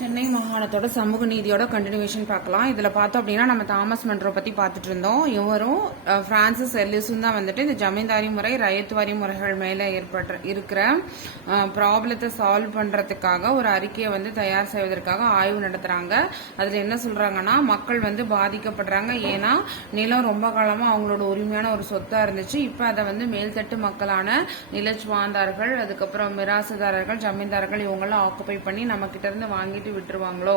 சென்னை மாகாணத்தோட சமூக நீதியோட கண்டினியூஷன் பார்க்கலாம். இதில் பார்த்தோம் அப்படின்னா நம்ம தாமஸ் மன்றோ பற்றி பார்த்துட்டு இருந்தோம். இவரும் பிரான்சிஸ் எல்லிஸும் தான் வந்துட்டு இந்த ஜமீன்தாரி முறை ரயத்வாரி முறைகள் மேலே இருக்கிற ப்ராப்ளத்தை சால்வ் பண்ணுறதுக்காக ஒரு அறிக்கையை வந்து தயார் செய்வதற்காக ஆய்வு நடத்துகிறாங்க. அதில் என்ன சொல்கிறாங்கன்னா, மக்கள் வந்து பாதிக்கப்படுறாங்க. ஏன்னா நிலம் ரொம்ப காலமாக அவங்களோட உரிமையான ஒரு சொத்தாக இருந்துச்சு. இப்போ அதை வந்து மேல்தட்டு மக்களான நிலச்சுவாந்தார்கள், அதுக்கப்புறம் மிராசுதாரர்கள், ஜமீன்தார்கள் இவங்கெல்லாம் ஆக்குப்பை பண்ணி நம்ம கிட்ட இருந்து வாங்கிட்டு விட்டுருவாங்களோ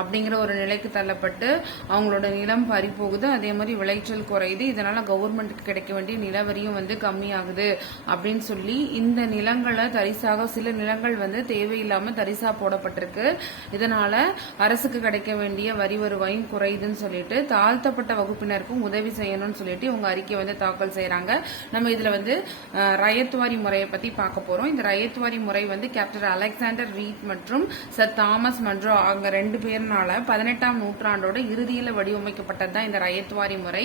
அப்படிங்கிற ஒரு நிலைக்கு தள்ளப்பட்டு அவங்களோட நிலம் பறி போகுது. அதே மாதிரி விளைச்சல் குறையுது. இதனால கவர்மெண்ட்டுக்கு கிடைக்க வேண்டிய நிலவரியும் வந்து கம்மியாகுது அப்படின்னு சொல்லி இந்த நிலங்களை தரிசாக சில நிலங்கள் வந்து தேவையில்லாம தரிசா போடப்பட்டிருக்கு. இதனால அரசுக்கு கிடைக்க வேண்டிய வரி வருவாயும் குறையுதுன்னு சொல்லிட்டு தாழ்த்தப்பட்ட வகுப்பினருக்கும் உதவி செய்யணும்னு சொல்லிட்டு இவங்க அறிக்கை வந்து தாக்கல் செய்யறாங்க. நம்ம இதுல வந்து ரயத்வாரி முறையை பத்தி பார்க்க போறோம். இந்த ரயத்வாரி முறை வந்து கேப்டன் அலெக்சாண்டர் ரீட் மற்றும் சர் தாமஸ் மன்றோ அவங்க 2 பேர்னால 18ஆம் நூற்றாண்டோட இறுதியில் வடிவமைக்கப்பட்டதுதான் இந்த ரயத்வாரி முறை.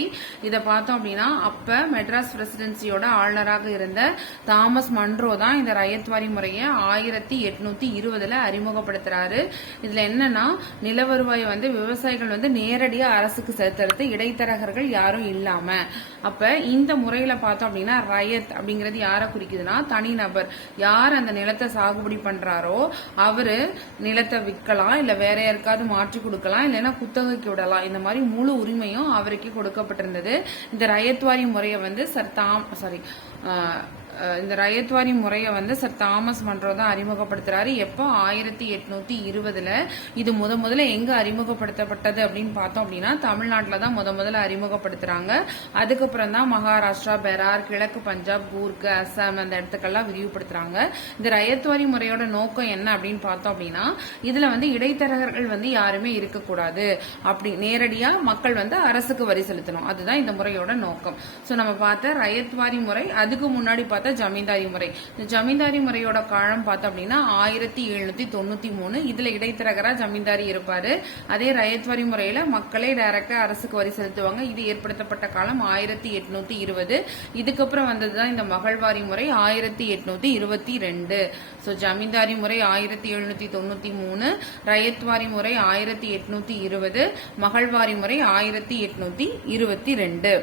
இதை பார்த்தோம் அப்படின்னா அப்ப மெட்ராஸ் பிரசிடென்சியோட ஆளுநராக இருந்த தாமஸ் மன்றோ தான் இந்த ரயத்வாரி முறையை 1820 அறிமுகப்படுத்துறாரு. இதுல என்னன்னா, நில வருவாயை வந்து விவசாயிகள் வந்து நேரடியா அரசுக்கு செலுத்துறது, இடைத்தரகர்கள் யாரும் இல்லாம. அப்ப இந்த முறையில பார்த்தோம் அப்படின்னா ரயத் அப்படிங்கிறது யாரை குறிக்குதுன்னா, தனிநபர் யார் அந்த நிலத்தை சாகுபடி பண்றாரோ அவரு நிலத்தை விற்கலாம், இல்ல வேற யாருக்காவது மாற்றி கொடுக்கலாம், இல்லைன்னா குத்தகைக்கு விடலாம். இந்த மாதிரி முழு உரிமையும் அவருக்கு கொடுக்கப்பட்டிருந்தது. இந்த ரயத்வாரி முறையை வந்து இந்த ரயத்வாரி முறையை வந்து சர் தாமஸ் மன்றோ தான் அறிமுகப்படுத்துறாரு. எப்போ 1820 இது முதல்ல எங்க அறிமுகப்படுத்தப்பட்டது அப்படின்னு பார்த்தோம் அப்படின்னா தமிழ்நாட்டில் தான் முதல்ல அறிமுகப்படுத்துறாங்க. அதுக்கப்புறம் தான் மகாராஷ்டிரா, பெரார், கிழக்கு பஞ்சாப், கூர்க், அசாம் அந்த இடத்துக்கெல்லாம் விரிவுபடுத்துறாங்க. இந்த ரயத்வாரி முறையோட நோக்கம் என்ன அப்படின்னு பார்த்தோம் அப்படின்னா, இதுல வந்து இடைத்தரகர்கள் வந்து யாருமே இருக்கக்கூடாது, அப்படி நேரடியா மக்கள் வந்து அரசுக்கு வரி செலுத்தணும். அதுதான் இந்த முறையோட நோக்கம். சோ நம்ம பார்த்த ரயத்வாரி முறை, அதுக்கு முன்னாடி பார்த்த ஜமீன்தாரி முறை. இந்த ஜமீன்தாரி முறையோட காலம் பார்த்தோம் அப்படின்னா 1793. இதுல இடைத்தரகரா ஜமீன்தாரி இருப்பாரு. அதே ரயத்வாரி முறையில மக்களே டைரக்டா அரசுக்கு வரி செலுத்துவாங்க. இது ஏற்படுத்தப்பட்ட காலம் 1820. இதுக்கப்புறம் வந்ததுதான் இந்த மகள்வாரி முறை 1822. சோ ஜமீன்தாரி முறை 1793, ரயத்வாரி முறை 1820, மகள்வாரி முறை 1822.